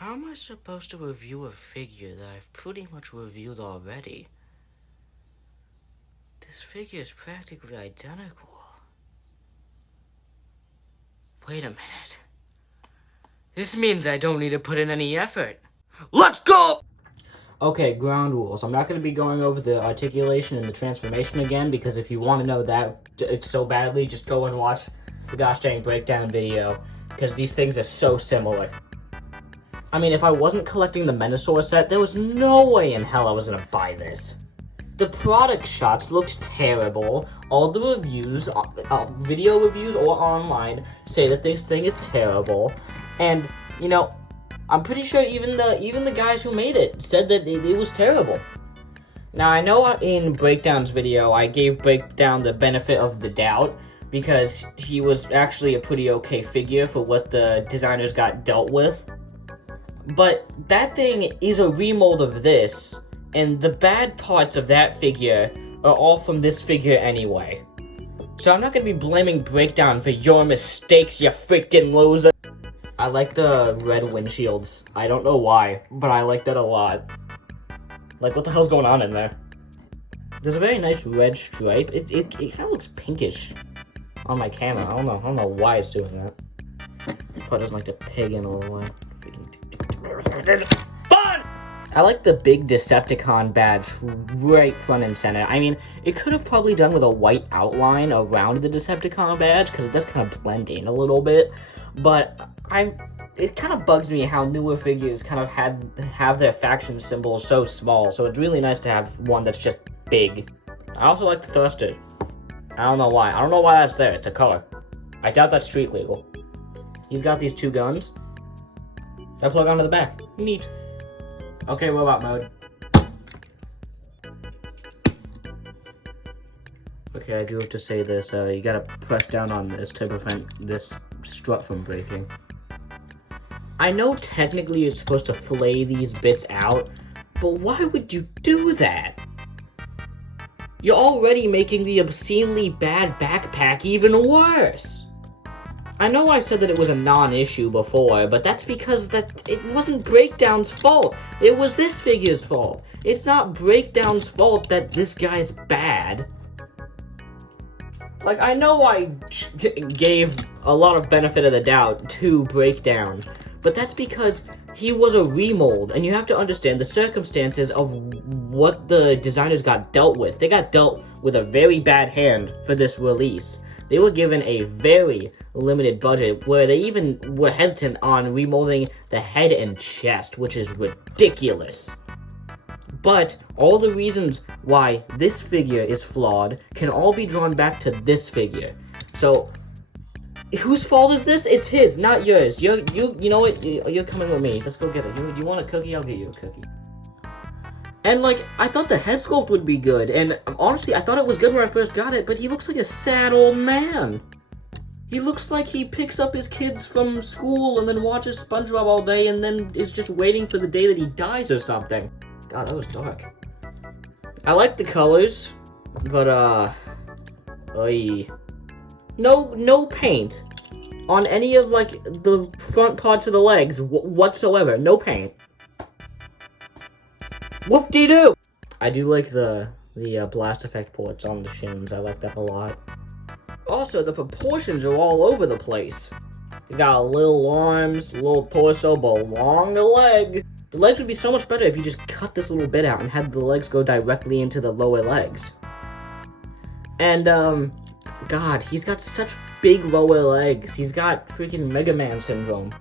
How am I supposed to review a figure that I've pretty much reviewed already? This figure is practically identical. Wait a minute. This means I don't need to put in any effort. Let's go! Okay, ground rules. I'm not going to be going over the articulation and the transformation again, because if you want to know that so badly, just go and watch the gosh dang breakdown video, because these things are so similar. I mean, if I wasn't collecting the Menosaur set, there was no way in hell I was going to buy this. The product shots looked terrible. All the reviews, video reviews or online, say that this thing is terrible. And, you know, I'm pretty sure even the guys who made it said that it was terrible. Now, I know in Breakdown's video, I gave Breakdown the benefit of the doubt, because he was actually a pretty okay figure for what the designers got dealt with. But that thing is a remold of this, and the bad parts of that figure are all from this figure anyway. So I'm not going to be blaming Breakdown for your mistakes, you freaking loser. I like the red windshields. I don't know why, but I like that a lot. Like, what the hell's going on in there? There's a very nice red stripe. It kind of looks pinkish on my camera. I don't know why it's doing that. Probably doesn't like to pig in a little way. Fun! I like the big Decepticon badge right front and center. I mean, it could have probably done with a white outline around the Decepticon badge, because it does kind of blend in a little bit. But it kind of bugs me how newer figures kind of have their faction symbols so small. So it's really nice to have one that's just big. I also like the thruster. I don't know why. I don't know why that's there. It's a color. I doubt that's street legal. He's got these two guns that plug onto the back. Neat. Okay, robot mode. Okay, I do have to say this. You gotta press down on this to prevent this strut from breaking. I know technically you're supposed to flay these bits out, but why would you do that? You're already making the obscenely bad backpack even worse. I know I said that it was a non-issue before, but that's because it wasn't Breakdown's fault. It was this figure's fault. It's not Breakdown's fault that this guy's bad. Like, I know I gave a lot of benefit of the doubt to Breakdown, but that's because he was a remold, and you have to understand the circumstances of what the designers got dealt with. They got dealt with a very bad hand for this release. They were given a very limited budget, where they even were hesitant on remolding the head and chest, which is ridiculous. But all the reasons why this figure is flawed can all be drawn back to this figure. So, whose fault is this? It's his, not yours. You know what? You're coming with me. Let's go get it. You want a cookie? I'll get you a cookie. And, like, I thought the head sculpt would be good, and honestly, I thought it was good when I first got it, but he looks like a sad old man. He looks like he picks up his kids from school and then watches SpongeBob all day and then is just waiting for the day that he dies or something. God, that was dark. I like the colors, but, no paint on any of, like, the front parts of the legs whatsoever. No paint. Whoop-de-doo! I do like the blast effect ports on the shins. I like that a lot. Also, the proportions are all over the place. He's got little arms, little torso, but longer leg. The legs would be so much better if you just cut this little bit out and had the legs go directly into the lower legs. And, God, he's got such big lower legs. He's got freaking Mega Man syndrome.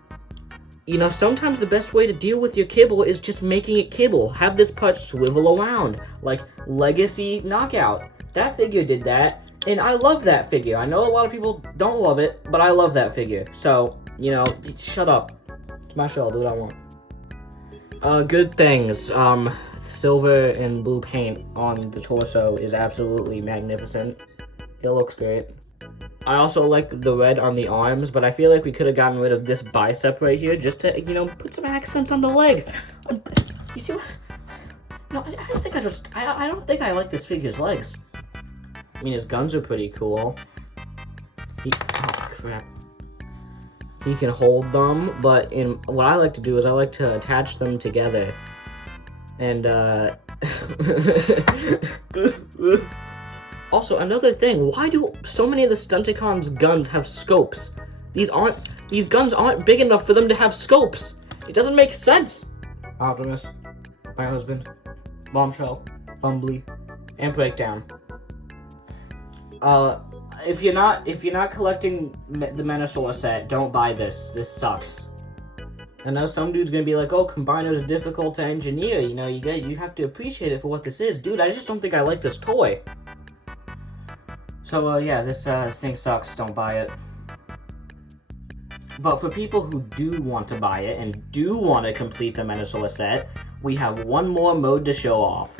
You know, sometimes the best way to deal with your kibble is just making it kibble. Have this part swivel around, like Legacy Knockout. That figure did that, and I love that figure. I know a lot of people don't love it, but I love that figure. So, you know, shut up. It's my show, I'll do what I want. Good things. Silver and blue paint on the torso is absolutely magnificent. It looks great. I also like the red on the arms, but I feel like we could have gotten rid of this bicep right here just to, you know, put some accents on the legs. You see what? No, I just think I don't think I like this figure's legs. I mean, his guns are pretty cool. Oh, crap. he can hold them, but what I like to do is I like to attach them together. And, Also, another thing, why do so many of the Stunticons' guns have scopes? These guns aren't big enough for them to have scopes. It doesn't make sense. Optimus, my husband, Bombshell, Bumbly, and Breakdown. If you're not collecting the Menasor set, don't buy this. This sucks. I know some dude's gonna be like, oh, combiners are difficult to engineer. You know, you have to appreciate it for what this is. Dude, I just don't think I like this toy. So, yeah, this thing sucks. Don't buy it. But for people who do want to buy it and do want to complete the Menasor set, we have one more mode to show off.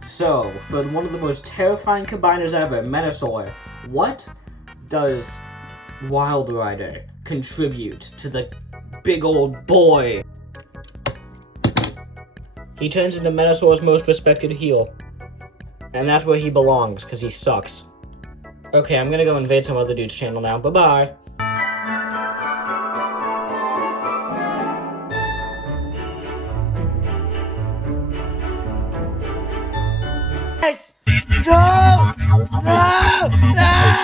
So, for one of the most terrifying combiners ever, Menasor, what does Wildrider contribute to the big old boy? He turns into Menasor's most respected heel. And that's where he belongs, because he sucks. Okay, I'm gonna go invade some other dude's channel now. Bye-bye. Yes! No! No! No!